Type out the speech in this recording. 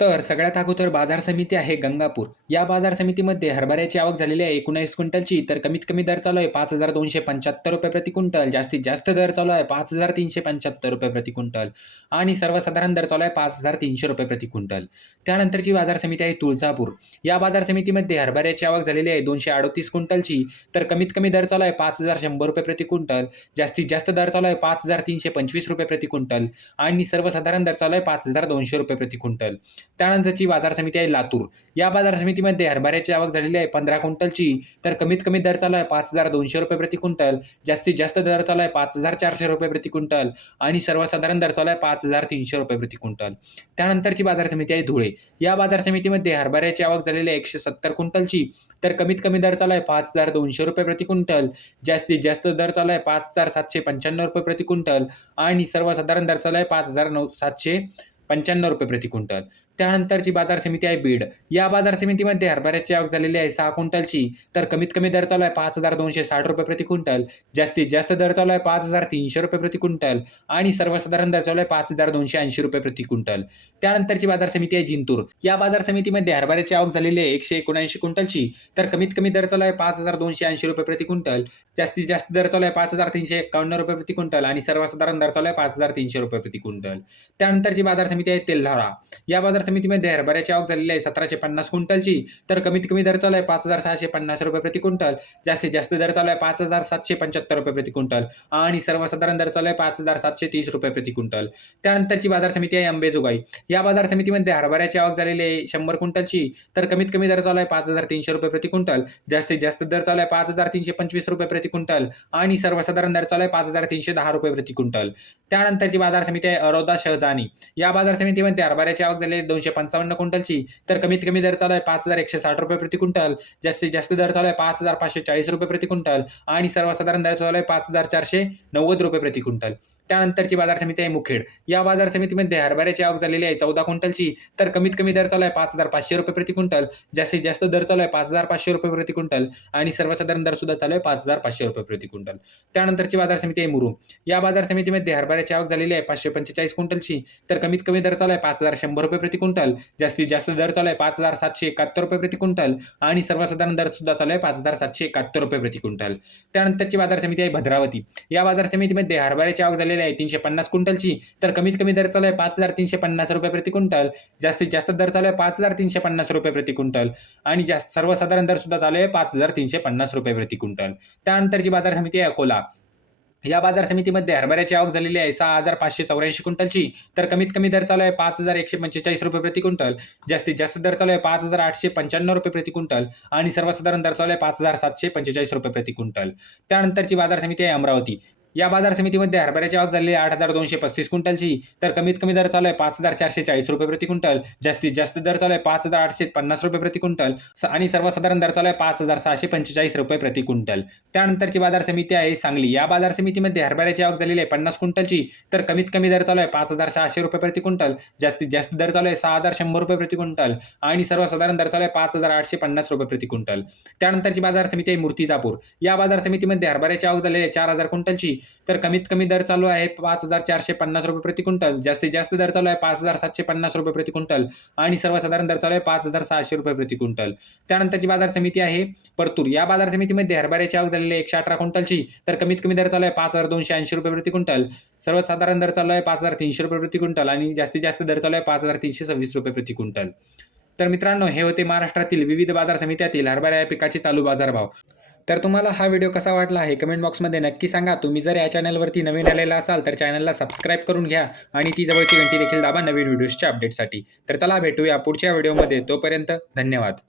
तर सगळ्यात अगोदर बाजार समिती आहे गंगापूर. या बाजार समितीमध्ये हरभऱ्याची आवक झालेली आहे. एकोणीस क्विंटलची. तर कमीत कमी दर चालू आहे पाच हजार दोनशे पंच्याहत्तर रुपये प्रति क्विंटल. जास्तीत जास्त दर चालू आहे पाच हजार तीनशे पंच्याहत्तर रुपये प्रति क्विंटल. आणि सर्वसाधारण दर चालू आहे पाच हजार तीनशे रुपये प्रति क्विंटल. त्यानंतरची बाजार समिती आहे तुळजापूर. या बाजार समितीमध्ये हरभऱ्याची आवक झालेली आहे दोनशे अडतीस क्विंटलची. तर कमीत कमी दर चालू आहे पाच हजार शंभर रुपये प्रति क्विंटल. जास्तीत जास्त दर चालू आहे पाच हजार तीनशे पंचवीस रुपये प्रति क्विंटल. आणि सर्वसाधारण दर चालू आहे पाच हजार दोनशे रुपये प्रति क्विंटल. त्यानंतरची बाजार समिती आहे लातूर. या बाजार समितीमध्ये हरभऱ्याची आवक झालेली आहे पंधरा क्विंटलची. तर कमीत कमी दर चालू आहे पाच हजार दोनशे रुपये प्रति क्विंटल. जास्तीत जास्त दर चालू आहे पाच हजार चारशे रुपये प्रति क्विंटल. आणि सर्वसाधारण दर चालू आहे पाच हजार तीनशे रुपये प्रति क्विंटल. त्यानंतरची बाजार समिती आहे धुळे. या बाजार समितीमध्ये हरभऱ्याची आवक झालेली आहे एकशे सत्तर क्विंटलची. तर कमीत कमी दर चालू आहे पाच हजार दोनशे रुपये प्रति क्विंटल. जास्तीत जास्त दर चालू आहे पाच हजार सातशे पंच्याण्णव रुपये प्रति क्विंटल. आणि सर्वसाधारण दर चालू आहे पाच हजार नऊ सातशे पंच्याण्णव रुपये प्रति क्विंटल. त्यानंतरची बाजार समिती आहे बीड. या बाजार समितीमध्ये हरभऱ्याची आवक झालेली आहे सहा क्विंटलची. तर कमीत कमी दर चालू आहे पाच हजार दोनशे साठ रुपये प्रति क्विंटल. जास्तीत जास्त दर चालू आहे पाच हजार तीनशे रुपये प्रति क्विंटल. आणि सर्वसाधारण दर चालू आहे पाच हजार दोनशे ऐंशी रुपये प्रति क्विंटल. त्यानंतरची बाजार समिती आहे जिंतूर. या बाजार समितीमध्ये हरभऱ्याची आवक झालेली आहे एकशे एकोणऐंशी क्विंटलची. तर कमीत कमी दर चालू आहे पाच हजार दोनशे ऐंशी रुपये प्रति क्विंटल. जास्तीत जास्त दर चालू आहे पाच हजार तीनशे एकावन्न रुपये प्रति क्विंटल. आणि सर्वसाधारण दर चालू आहे पाच हजार तीनशे रुपये प्रति क्विंटल. त्यानंतरची बाजार समिती आहे तेल्हारा. या बाजार समितीमध्ये हरभऱ्याची आवक झालेली आहे. सतराशे पन्नास क्विंटलची. तर कमीत कमी दर चालू आहे पाच हजार सहाशे पन्नास रुपये प्रति क्विंटल. जास्तीत जास्त दर चालू आहे पाच हजार सातशे पंच्याहत्तर रुपये प्रति क्विंटल. आणि सर्वसाधारण दर चालू आहे पाच हजार सातशे तीस रुपये प्रति क्विंटल. त्यानंतरची बाजार समिती आहे अंबेजोगाई. या बाजार समितीमध्ये हरभऱ्याची आवक झालेली आहे शंभर क्विंटलची. तर कमीत कमी दर चालू आहे पाच हजार तीनशे रुपये प्रति क्विंटल. जास्तीत जास्त दर चालू आहे पाच हजार तीनशे पंचवीस रुपये प्रति क्विंटल. आणि सर्वसाधारण दर चालू आहे पाच हजार तीनशे दहा रुपये प्रति क्विंटल. त्यानंतरची बाजार समिती आहे अरोदा शहजानी. या बाजार समितीमध्ये हरभऱ्याची आवक झालेली दोन दोनशे पंचावन्न क्विंटलची. तर कमीत कमी दर चालू आहे पाच हजार एकशे साठ रुपये प्रति क्विंटल. जास्तीत जास्त दर चालू आहे पाच हजार पाचशे चाळीस रुपये प्रति क्विंटल. आणि सर्वसाधारण दर चालू आहे पाच हजार चारशे नव्वद रुपये प्रति क्विंटल. त्यानंतरची बाजार समिती आहे मुखेड. या बाजार समितीमध्ये हरभऱ्याची आवक झालेली आहे चौदा क्विंटलची. तर कमीत कमी दर चालू आहे पाच हजार पाचशे रुपये प्रति क्विंटल. जास्तीत जास्त दर चालू आहे पाच हजार पाचशे रुपये प्रति क्विंटल. आणि सर्वसाधारण दर सुद्धा चालू आहे पाच हजार पाचशे रुपये प्रति क्विंटल. त्यानंतरची बाजार समिती आहे मुरुम. या बाजार समितीमध्ये हरभऱ्याची आवक झालेली आहे पाचशे पंचेचाळीस क्विंटलची. तर कमीत कमी दर चालू आहे पाच हजार शंभर रुपये प्रति क्विंटल. जास्तीत जास्त दर चालू आहे पाच हजार सातशे एकाहत्तर रुपये प्रति क्विंटल. आणि सर्वसाधारण दर सुद्धा चालू आहे पाच हजार सातशे एकाहत्तर रुपये प्रति क्विंटल. त्यानंतरची बाजार समिती आहे भद्रावती. या बाजार समितीमध्ये हरभऱ्याची आवक झालेली आहे तीनशे पन्नास क्विंटलची. तर कमीत कमी दर चालू आहे पाच हजार तीनशे पन्नास रुपये प्रति क्विंटल. जास्तीत जास्त दर चालू आहे पाच हजार तीनशे पन्नास रुपये प्रति क्विंटल. आणि जास्त सर्वसाधारण दर सुद्धा चालू आहे पाच हजार तीनशे पन्नास रुपये प्रति क्विंटल. त्यानंतरची बाजार समिती आहे अकोला. या बाजार समितीमध्ये हरभऱ्याची आवक झालेली आहे सहा हजार पाचशे चौऱ्याऐंशी क्विंटलची. तर कमीत कमी दर चालू आहे पाच हजार एकशे पंचेचाळीस रुपये प्रति क्विंटल. जास्तीत जास्त दर चालू आहे पाच हजार आठशे पंच्याण्णव रुपये प्रति क्विंटल. आणि सर्वसाधारण दर चालू आहे पाच हजार सातशे पंचेचाळीस रुपये प्रति क्विंटल. त्यानंतरची बाजार समिती आहे अमरावती. या बाजार समितीमध्ये हरभऱ्याची आवक झालेली आहे आठ हजार दोनशे पस्तीस क्विंटलची. तर कमीत कमी दर चालू आहे पाच हजार चारशे चाळीस रुपये प्रति क्विंटल. जास्तीत जास्त दर चालू आहे पाच हजार आठशे पन्नास रुपये प्रति क्विंटल. आणि सर्वसाधारण दर चालू आहे पाच हजार सहाशे पंचेचाळीस रुपये प्रति क्विंटल. त्यानंतरची बाजार समिती आहे सांगली. या बाजार समितीमध्ये हरभऱ्याची आवक झालेली आहे पन्नास क्विंटलची. तर कमीत कमी दर चालू आहे पाच हजार सहाशे रुपये प्रति क्विंटल. जास्तीत जास्त दर चालू आहे सहा हजार शंभर रुपये प्रति क्विंटल. आणि सर्वसाधारण दर चालू आहे पाच हजार आठशे पन्नास रुपये प्रति क्विंटल. त्यानंतरची बाजार समिती आहे मूर्तिजापूर. या बाजार समितीमध्ये हरभऱ्याची आवक झालेली आहे चार हजार क्विंटलची. तर कमीत कमी दर चालू आहे पाच हजार चारशे पन्नास रुपये प्रति क्विंटल. जास्तीत जास्त दर चालू आहे पाच हजार सातशे पन्नास रुपये प्रति क्विंटल. आणि सर्वसाधारण दर चालू आहे पाच हजार सहाशे रुपये प्रति क्विंटल. त्यानंतरची बाजार समिती आहे परतूर. या बाजार समितीमध्ये हरभऱ्याची आवक झालेली आहे एकशे अठरा क्विंटलची. तर कमीत कमी दर चालू आहे पाच हजार दोनशे ऐंशी रुपये प्रति क्विंटल. सर्वसाधारण दर चालू आहे पाच हजार तीनशे रुपये प्रति क्विंटल आणि जास्तीत जास्त दर चालू आहे पाच हजार तीनशे सव्वीस रुपये प्रति क्विंटल. तर मित्रांनो हे होते महाराष्ट्रातील विविध बाजार समित्यातील हरभरा या पिकाचे चालू बाजारभाव. तर तुम्हाला हा व्हिडिओ कसा वाटला आहे कमेंट बॉक्समध्ये नक्की सांगा. तुम्ही जर या चॅनलवरती नवीन आलेला असाल तर चॅनलला सबस्क्राईब करून घ्या आणि ती जवळची घंटी देखील दाबा नवीन व्हिडिओजच्या अपडेटसाठी तर चला भेटूया पुढच्या व्हिडिओमध्ये तोपर्यंत धन्यवाद.